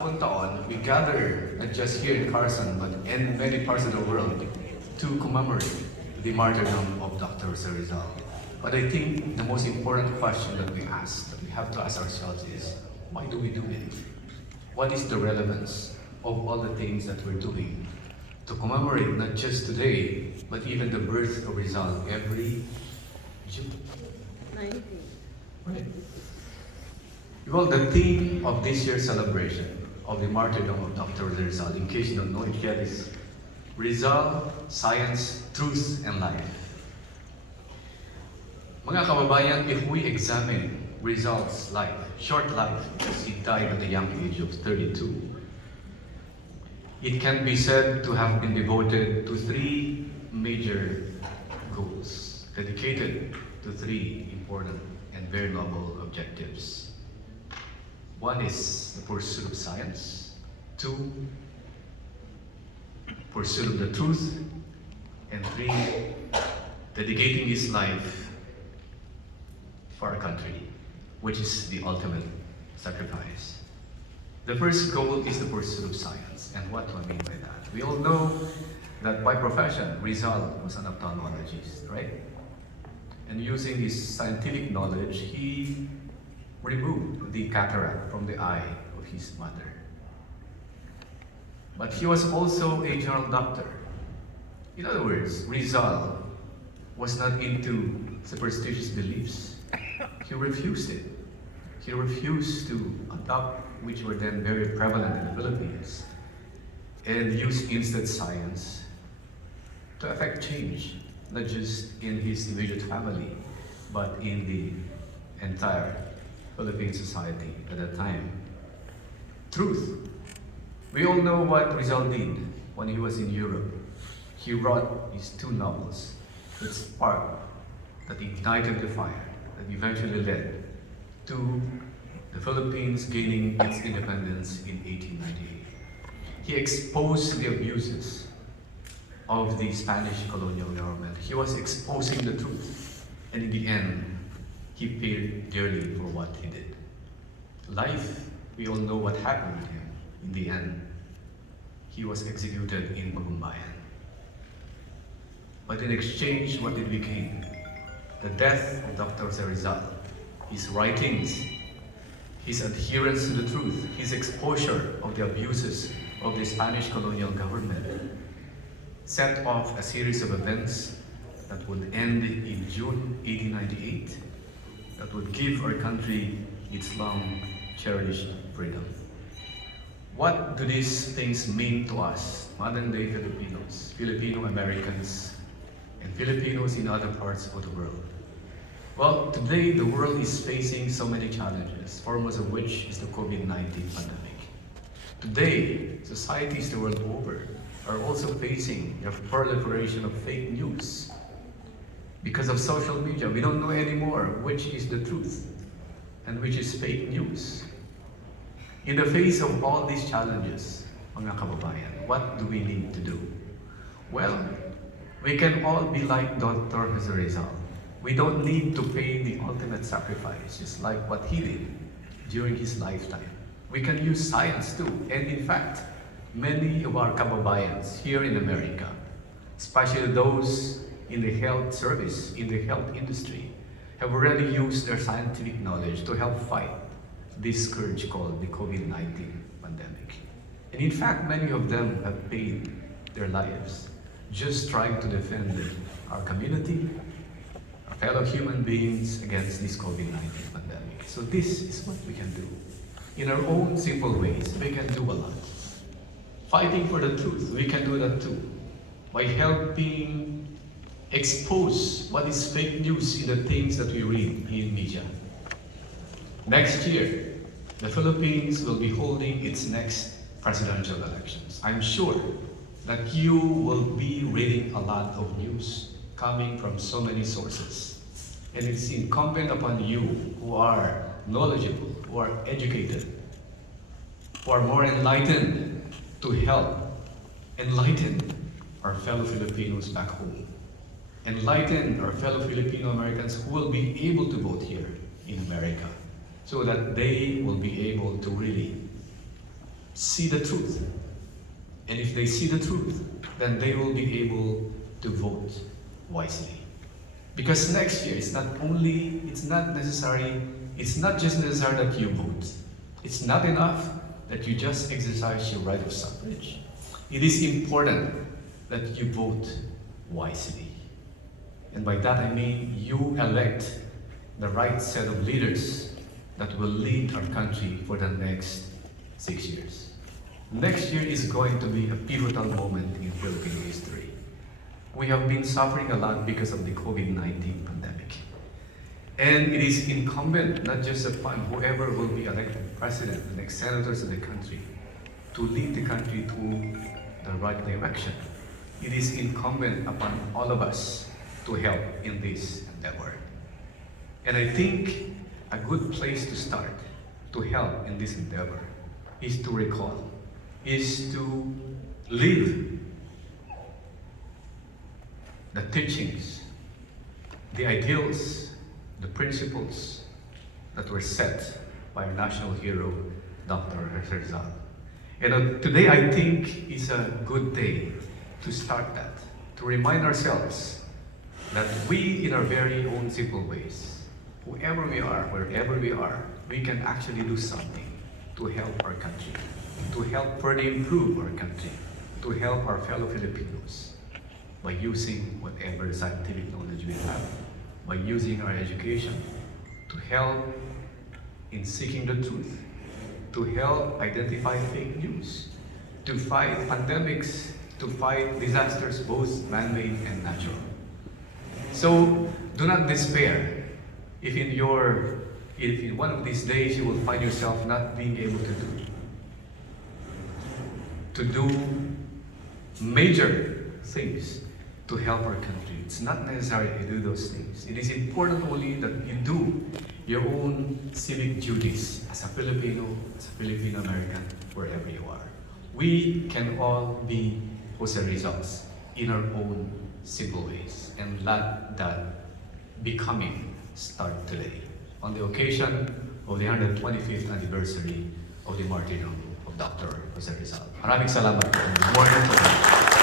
Taon, we gather not just here in Carson, but in many parts of the world to commemorate the martyrdom of Dr. Rizal. But I think the most important question that we have to ask ourselves is, why do we do it? What is the relevance of all the things that we're doing to commemorate not just today, but even the birth of Rizal every June? 19. Right. Well, the theme of this year's celebration of the martyrdom of Dr. Rizal, in case you don't know it yet, is Rizal, Science, Truth, and Life. Mga kababayan, if we examine Rizal's life, short life, because he died at the young age of 32, it can be said to have been devoted to three major goals, dedicated to three important and very noble objectives. One is the pursuit of science, two, pursuit of the truth, and three, dedicating his life for our country, which is the ultimate sacrifice. The first goal is the pursuit of science. And what do I mean by that? We all know that by profession, Rizal was an ophthalmologist, right? And using his scientific knowledge, he removed the cataract from the eye of his mother. But he was also a general doctor. In other words, Rizal was not into superstitious beliefs. He refused it. He refused to adopt, which were then very prevalent in the Philippines, and used instead science to effect change, not just in his immediate family, but in the entire Philippine society at that time. Truth. We all know what Rizal did when he was in Europe. He wrote his two novels that sparked, that ignited the fire, that eventually led to the Philippines gaining its independence in 1898. He exposed the abuses of the Spanish colonial government. He was exposing the truth, and in the end, he paid dearly for what he did. Life, we all know what happened with him. In the end, he was executed in Bagumbayan. But in exchange, what did we gain? The death of Dr. Rizal, his writings, his adherence to the truth, his exposure of the abuses of the Spanish colonial government, set off a series of events that would end in June 1898, that would give our country its long-cherished freedom. What do these things mean to us, modern-day Filipinos, Filipino-Americans, and Filipinos in other parts of the world? Well, today the world is facing so many challenges, foremost of which is the COVID-19 pandemic. Today, societies the world over are also facing the proliferation of fake news. Because of social media, we don't know anymore which is the truth and which is fake news. In the face of all these challenges, mga kababayan, what do we need to do? Well, we can all be like Dr. Rizal. We don't need to pay the ultimate sacrifice, just like what he did during his lifetime. We can use science too, and in fact, many of our kababayans here in America, especially those in the health service, in the health industry, have already used their scientific knowledge to help fight this scourge called the COVID-19 pandemic. And in fact, many of them have paid their lives just trying to defend our community, our fellow human beings against this COVID-19 pandemic. So this is what we can do. In our own simple ways, we can do a lot. Fighting for the truth, we can do that too. By helping expose what is fake news in the things that we read in media. Next year, the Philippines will be holding its next presidential elections. I'm sure that you will be reading a lot of news coming from so many sources. And it's incumbent upon you who are knowledgeable, who are educated, who are more enlightened to help enlighten our fellow Filipinos back home. Enlighten our fellow Filipino Americans who will be able to vote here in America, so that they will be able to really see the truth. And if they see the truth, then they will be able to vote wisely. Because next year, it's not just necessary that you vote. It's not enough that you just exercise your right of suffrage. It is important that you vote wisely. And by that I mean you elect the right set of leaders that will lead our country for the next 6 years. Next year is going to be a pivotal moment in Philippine history. We have been suffering a lot because of the COVID-19 pandemic. And it is incumbent, not just upon whoever will be elected president, the next senators of the country, to lead the country to the right direction. It is incumbent upon all of us to help in this endeavor. And I think a good place to start to help in this endeavor is to recall, is to live the teachings, the ideals, the principles that were set by our national hero, Dr. Rizal. And today I think is a good day to start that, to remind ourselves that we, in our very own simple ways, whoever we are, wherever we are, we can actually do something to help our country, to help further improve our country, to help our fellow Filipinos by using whatever scientific knowledge we have, by using our education to help in seeking the truth, to help identify fake news, to fight pandemics, to fight disasters, both man-made and natural. So do not despair if in one of these days you will find yourself not being able to do major things to help our country. It's not necessary to do those things. It is important only that you do your own civic duties as a Filipino, as a Filipino American, wherever you are. We can all be Jose Rizals in our own simple ways, and let that becoming start today on the occasion of the 125th anniversary of the Martyrdom of Dr. Jose Rizal. Maraming salamat. Good morning.